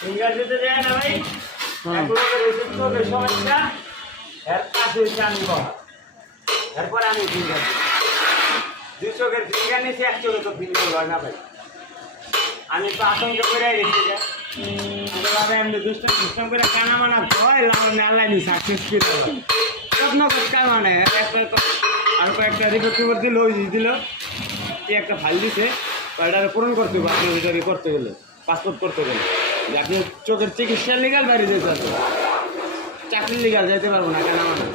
Finger দিতে যায় না ভাই, চোখের সমস্যা এর কাছে আমি বলা, এরপরে আমি ফিঙ্গার দিই। দুই চোখের ফিঙ্গার নিয়েছি, এক চোখে তো ফিঙ্গার হয় না ভাই। আমি তো আতঙ্ক করে গেছি, ভাবে এমনি দুষ্ট সিস্টেম করে কানা মানা ভয় লাগানো আল্লাহ নি সাকসেস করে যত্ন করতে মানে আর কয়েকটা রিপোর্ট দিল, ওই দিল একটা ফাইল দিছে, ওইটা পূরণ করতে হবে আপনার ভিতরে করতে গেলে, পাসপোর্ট করতে গেলে। যে আপনি চোখের চিকিৎসা লিগাল বাইরে যেতে পারবেন, চাকরির লিগাল যেতে পারবো না কেন মানে।